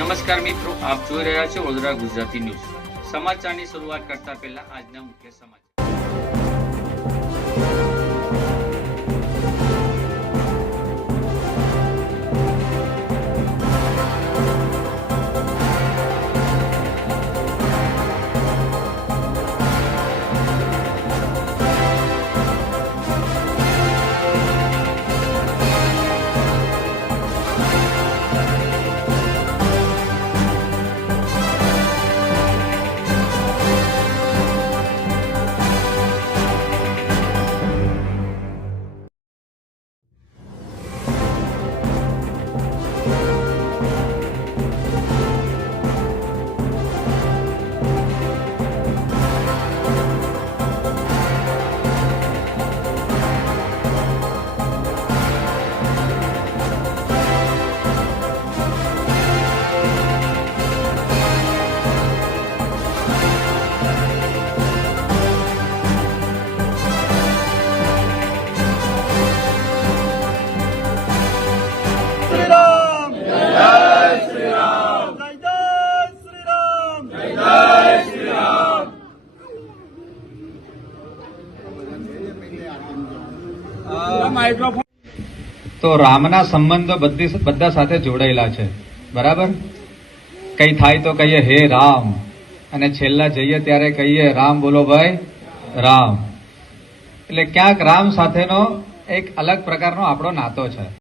નમસ્કાર મિત્રો, આપ જોઈ રહ્યા છો વડોદરા ગુજરાતી ન્યૂઝ। સમાચારની શરૂઆત કરતા પહેલા આજના મુખ્ય સમાચાર। તો રામના સંબંધો બધા સાથે જોડાયેલા છે, બરાબર। કઈ થાય તો કહીએ હે રામ, અને છેલ્લા જઈએ ત્યારે કહીએ રામ બોલો ભાઈ રામ। એટલે ક્યાંક રામ સાથેનો એક અલગ પ્રકારનો આપણો નાતો છે।